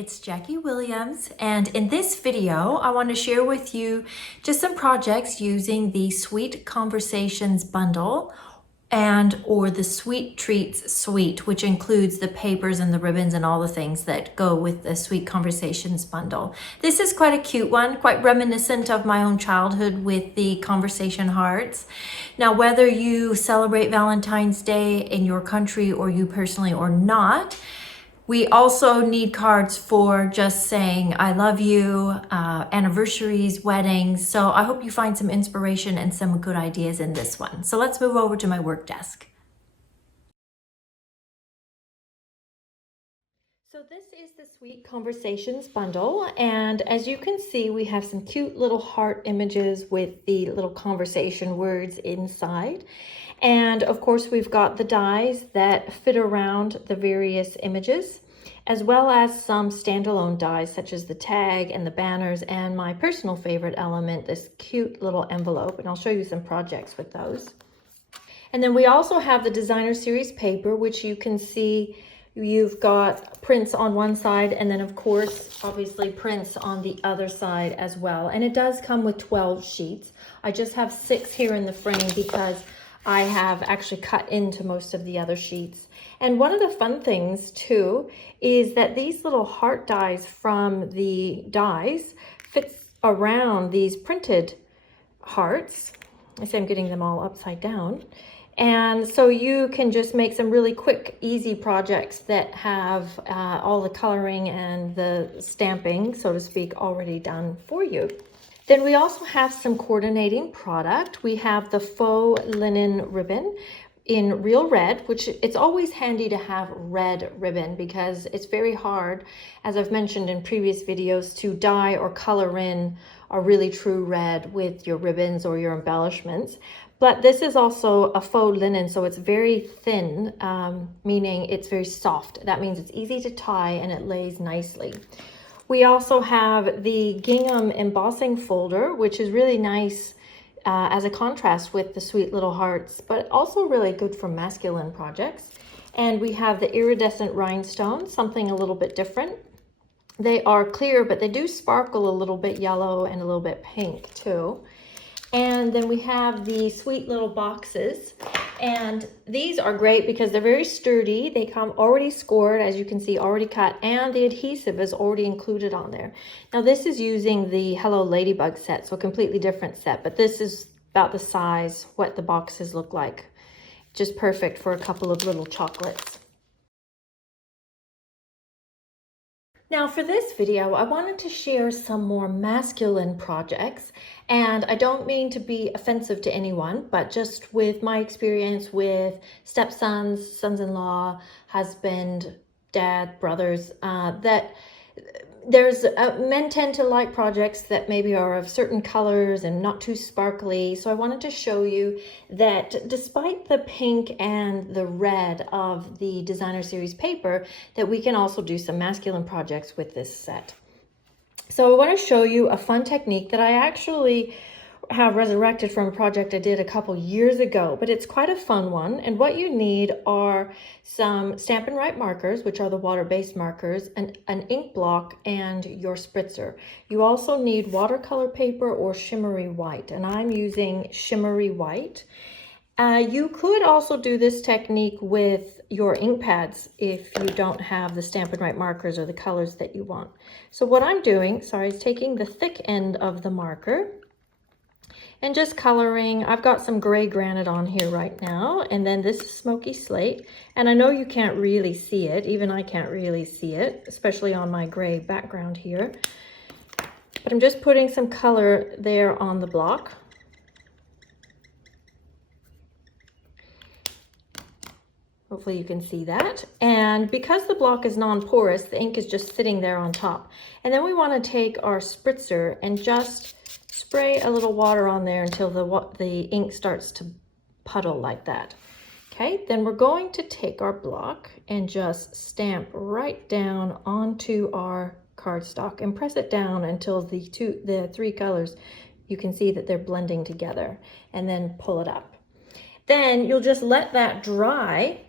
it's Jackie Williams, and in this video I want to share with you just some projects using the Sweet Conversations bundle or the Sweet Treats suite, which includes the papers and the ribbons and all the things that go with the Sweet Conversations bundle. This is quite a cute one, quite reminiscent of my own childhood with the conversation hearts. Now, whether you celebrate Valentine's Day in your country or you personally or not, we also need cards for just saying I love you, anniversaries, weddings. So I hope you find some inspiration and some good ideas in this one. So let's move over to my work desk. So this is the Sweet Conversations bundle, and as you can see, we have some cute little heart images with the little conversation words inside. And of course, we've got the dies that fit around the various images, as well as some standalone dies such as the tag and the banners, and my personal favorite element, this cute little envelope, and I'll show you some projects with those. And then we also have the designer series paper, which you can see you've got prints on one side, and then of course, obviously prints on the other side as well. And it does come with 12 sheets. I just have 6 here in the frame because I have actually cut into most of the other sheets. And one of the fun things too is that these little heart dies from the dies fits around these printed hearts. I say I'm getting them all upside down. And so you can just make some really quick, easy projects that have all the coloring and the stamping, so to speak, already done for you. Then we also have some coordinating product. We have the faux linen ribbon in real red, which it's always handy to have red ribbon because it's very hard, as I've mentioned in previous videos, to dye or color in a really true red with your ribbons or your embellishments. But this is also a faux linen, so it's very thin, meaning it's very soft. That means it's easy to tie and it lays nicely. We also have the gingham embossing folder, which is really nice as a contrast with the sweet little hearts, but also really good for masculine projects. And we have the iridescent rhinestones, something a little bit different. They are clear, but they do sparkle a little bit yellow and a little bit pink too. And then we have the sweet little boxes, and these are great because they're very sturdy. They come already scored, as you can see, already cut, and the adhesive is already included on there. Now this is using the Hello Ladybug set, so a completely different set, but this is about the size, what the boxes look like. Just perfect for a couple of little chocolates. Now for this video, I wanted to share some more masculine projects, and I don't mean to be offensive to anyone, but just with my experience with stepsons, sons-in-law, husband, dad, brothers, that men tend to like projects that maybe are of certain colors and not too sparkly. So I wanted to show you that despite the pink and the red of the designer series paper, that we can also do some masculine projects with this set. So I want to show you a fun technique that I actually have resurrected from a project I did a couple years ago, but it's quite a fun one. And what you need are some Stampin' Up markers, which are the water-based markers, and an ink block, and your spritzer. You also need watercolor paper or shimmery white, and I'm using shimmery white. You could also do this technique with your ink pads if you don't have the Stampin' Up markers or the colors that you want. So what I'm doing, is taking the thick end of the marker and just coloring. I've got some gray granite on here right now, and then this is smoky slate. And I know you can't really see it, even I can't really see it, especially on my gray background here. But I'm just putting some color there on the block. Hopefully you can see that. And because the block is non-porous, the ink is just sitting there on top. And then we want to take our spritzer and just spray a little water on there until the ink starts to puddle like that. Okay, then we're going to take our block and just stamp right down onto our cardstock and press it down until the 3 colors, you can see that they're blending together, and then pull it up. Then you'll just let that dry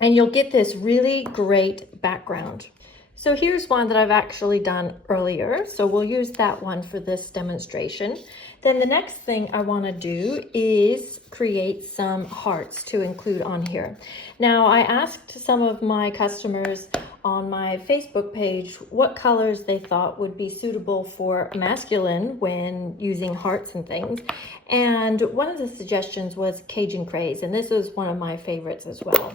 and you'll get this really great background. So here's one that I've actually done earlier. So we'll use that one for this demonstration. Then the next thing I want to do is create some hearts to include on here. Now I asked some of my customers on my Facebook page what colors they thought would be suitable for masculine when using hearts and things. And one of the suggestions was Cajun Craze, and this was one of my favorites as well.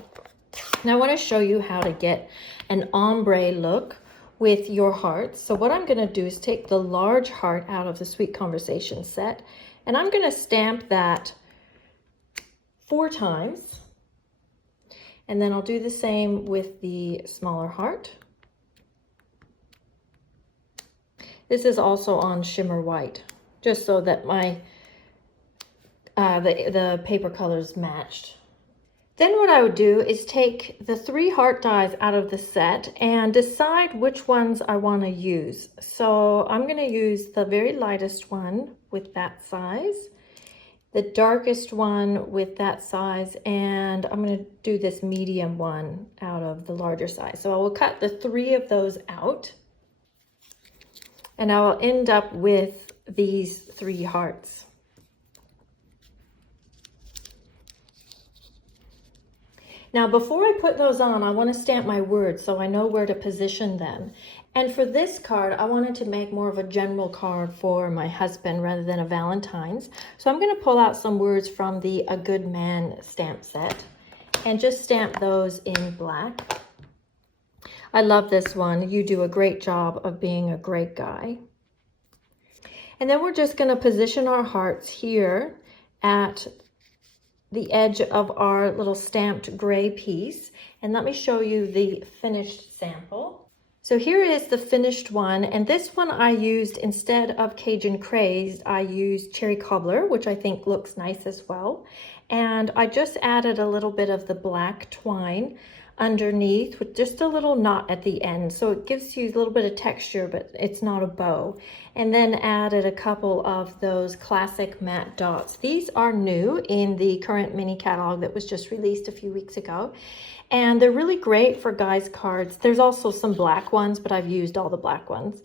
Now I want to show you how to get an ombre look with your hearts. So what I'm going to do is take the large heart out of the Sweet Conversation set, and I'm going to stamp that 4 times. And then I'll do the same with the smaller heart. This is also on shimmer white, just so that my the paper colors matched. Then what I would do is take the 3 heart dies out of the set and decide which ones I want to use. So I'm going to use the very lightest one with that size, the darkest one with that size, and I'm going to do this medium one out of the larger size. So I will cut the 3 of those out, and I will end up with these 3 hearts. Now before I put those on, I want to stamp my words so I know where to position them. And for this card, I wanted to make more of a general card for my husband rather than a Valentine's. So I'm going to pull out some words from the A Good Man stamp set and just stamp those in black. I love this one. You do a great job of being a great guy. And then we're just going to position our hearts here at the edge of our little stamped gray piece. And let me show you the finished sample. So here is the finished one, and this one I used, instead of Cajun Crazed, I used Cherry Cobbler, which I think looks nice as well. And I just added a little bit of the black twine underneath with just a little knot at the end. So it gives you a little bit of texture, but it's not a bow. And then added a couple of those classic matte dots. These are new in the current mini catalog that was just released a few weeks ago. And they're really great for guys' cards. There's also some black ones, but I've used all the black ones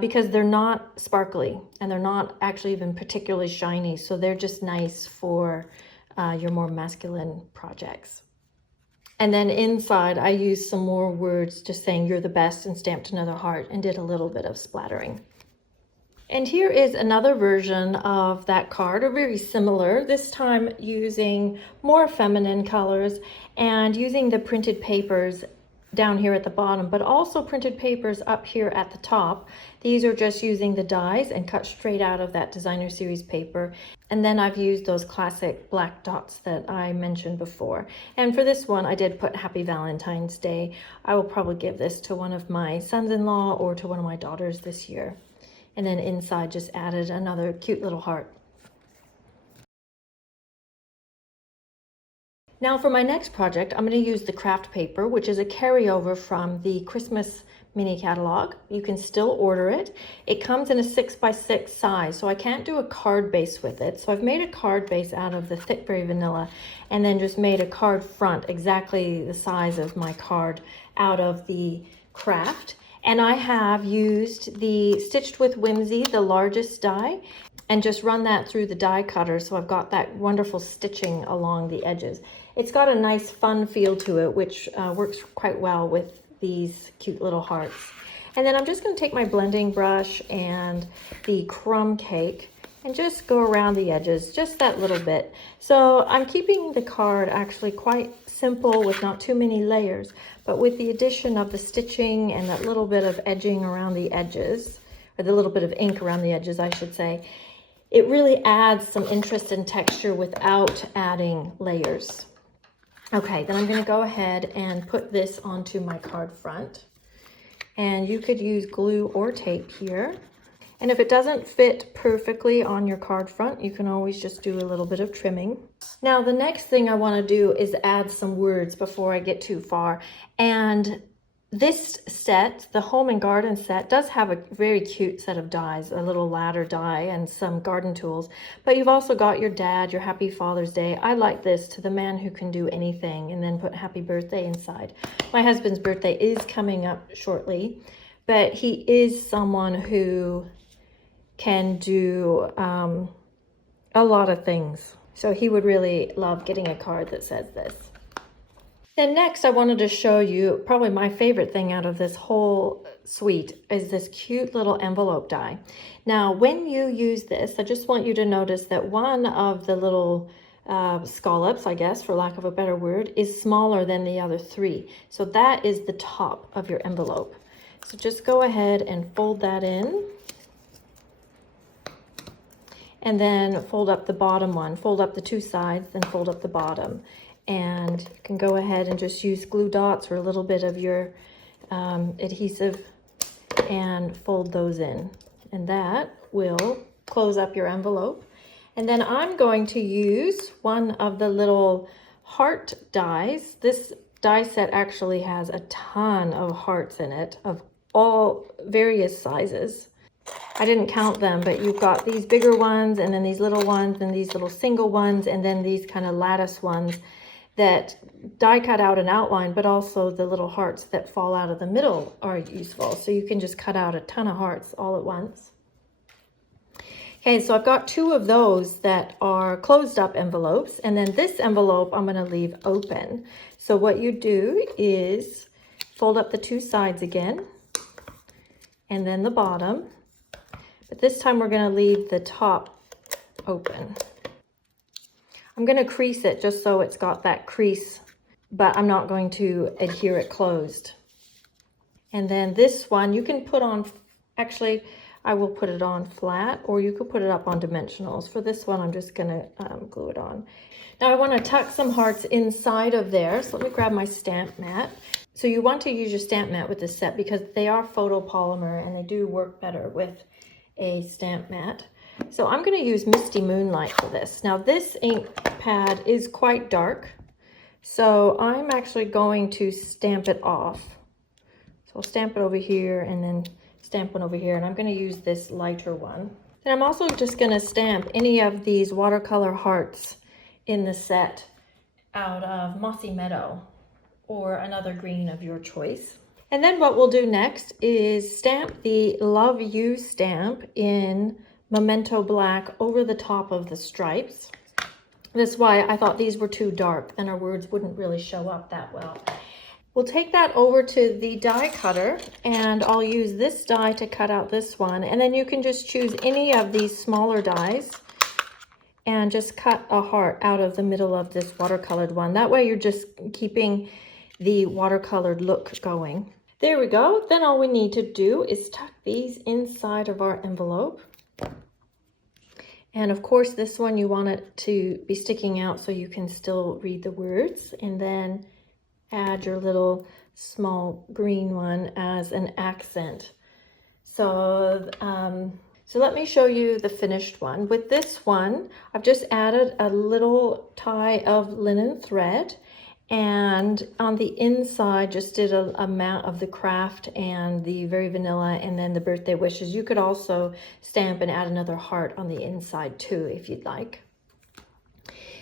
because they're not sparkly and they're not actually even particularly shiny. So they're just nice for your more masculine projects. And then inside, I used some more words just saying you're the best and stamped another heart and did a little bit of splattering. And here is another version of that card, or very similar, this time using more feminine colors and using the printed papers down here at the bottom, but also printed papers up here at the top. These are just using the dies and cut straight out of that designer series paper. And then I've used those classic black dots that I mentioned before. And for this one, I did put Happy Valentine's Day. I will probably give this to one of my sons-in-law or to one of my daughters this year. And then inside just added another cute little heart. Now for my next project, I'm going to use the craft paper, which is a carryover from the Christmas mini catalog. You can still order it. It comes in a 6x6 size, so I can't do a card base with it. So I've made a card base out of the Thick Berry Vanilla and then just made a card front exactly the size of my card out of the craft. And I have used the Stitched with Whimsy, the largest die, and just run that through the die cutter. So I've got that wonderful stitching along the edges. It's got a nice fun feel to it, which works quite well with these cute little hearts. And then I'm just going to take my blending brush and the crumb cake and just go around the edges just that little bit. So I'm keeping the card actually quite simple with not too many layers, but with the addition of the stitching and that little bit of edging around the edges, or the little bit of ink around the edges, I should say, it really adds some interest and texture without adding layers. Okay, then I'm going to go ahead and put this onto my card front. And you could use glue or tape here. And if it doesn't fit perfectly on your card front, you can always just do a little bit of trimming. Now, the next thing I want to do is add some words before I get too far. And this set, the home and garden set, does have a very cute set of dies, a little ladder die and some garden tools. But you've also got your dad, your Happy Father's Day. I like this, to the man who can do anything, and then put happy birthday inside. My husband's birthday is coming up shortly, but he is someone who can do a lot of things. So he would really love getting a card that says this. Then next, I wanted to show you probably my favorite thing out of this whole suite is this cute little envelope die. Now, when you use this, I just want you to notice that one of the little scallops, I guess, for lack of a better word, is smaller than the other three. So that is the top of your envelope. So just go ahead and fold that in. And then fold up the bottom one. Fold up the two sides, then fold up the bottom. And you can go ahead and just use glue dots or a little bit of your adhesive and fold those in. And that will close up your envelope. And then I'm going to use one of the little heart dies. This die set actually has a ton of hearts in it of all various sizes. I didn't count them, but you've got these bigger ones and then these little ones and these little single ones and then these kind of lattice ones that die cut out an outline, but also the little hearts that fall out of the middle are useful. So you can just cut out a ton of hearts all at once. Okay, so I've got two of those that are closed up envelopes, and then this envelope I'm going to leave open. So what you do is fold up the two sides again, and then the bottom. But this time we're going to leave the top open. I'm going to crease it just so it's got that crease, but I'm not going to adhere it closed. And then this one you can put on, actually I will put it on flat, or you could put it up on dimensionals. For this one I'm just going to glue it on. Now I want to tuck some hearts inside of there, so let me grab my stamp mat. So you want to use your stamp mat with this set because they are photopolymer and they do work better with a stamp mat. So I'm going to use Misty Moonlight for this. Now this ink pad is quite dark, so I'm actually going to stamp it off. So I'll stamp it over here and then stamp one over here, and I'm going to use this lighter one. Then I'm also just going to stamp any of these watercolor hearts in the set out of Mossy Meadow or another green of your choice. And then what we'll do next is stamp the Love You stamp in Memento Black over the top of the stripes. That's why I thought these were too dark, then our words wouldn't really show up that well. We'll take that over to the die cutter, and I'll use this die to cut out this one, and then you can just choose any of these smaller dies and just cut a heart out of the middle of this watercolored one. That way you're just keeping the watercolored look going. There we go. Then all we need to do is tuck these inside of our envelope. And of course, this one you want it to be sticking out so you can still read the words, and then add your little small green one as an accent. So, so let me show you the finished one. With this one, I've just added a little tie of linen thread, and on the inside just did a mat of the craft and the very vanilla and then the birthday wishes. You could also stamp and add another heart on the inside too if you'd like.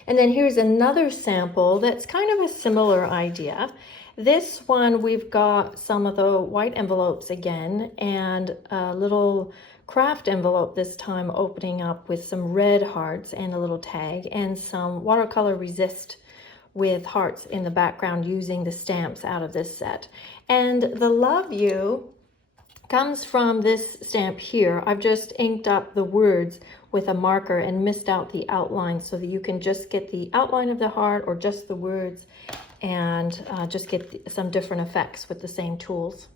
And then here's another sample that's kind of a similar idea. This one we've got some of the white envelopes again and a little craft envelope this time opening up with some red hearts and a little tag and some watercolor resist with hearts in the background using the stamps out of this set. And the Love You comes from this stamp here. I've just inked up the words with a marker and missed out the outline so that you can just get the outline of the heart or just the words and just get some different effects with the same tools.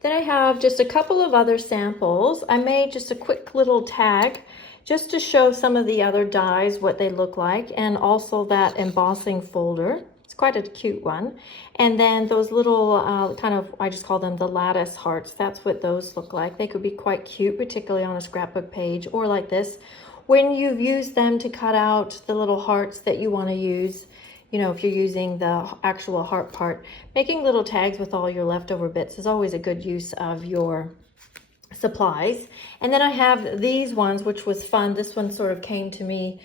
Then I have just a couple of other samples. I made just a quick little tag just to show some of the other dies, what they look like, and also that embossing folder. It's quite a cute one. And then those little kind of, I just call them the lattice hearts. That's what those look like. They could be quite cute, particularly on a scrapbook page or like this. When you've used them to cut out the little hearts that you want to use, you know, if you're using the actual heart part, making little tags with all your leftover bits is always a good use of your supplies. And then I have these ones, which was fun. This one sort of came to me,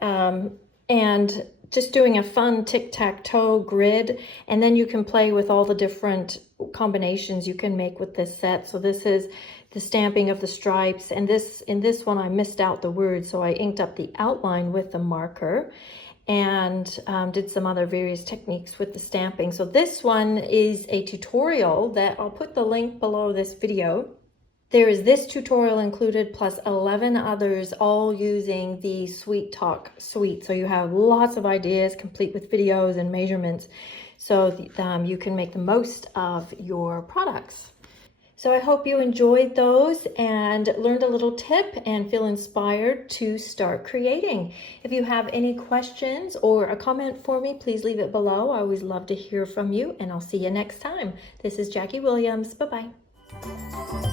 and just doing a fun tic-tac-toe grid, and then you can play with all the different combinations you can make with this set. So this is the stamping of the stripes, and in this one I missed out the words, so I inked up the outline with the marker and did some other various techniques with the stamping. So this one is a tutorial that I'll put the link below this video. There is this tutorial included plus 11 others, all using the Sweet Talk suite. So you have lots of ideas complete with videos and measurements, so you can make the most of your products. So I hope you enjoyed those and learned a little tip and feel inspired to start creating. If you have any questions or a comment for me, please leave it below. I always love to hear from you, and I'll see you next time. This is Jackie Williams. Bye-bye.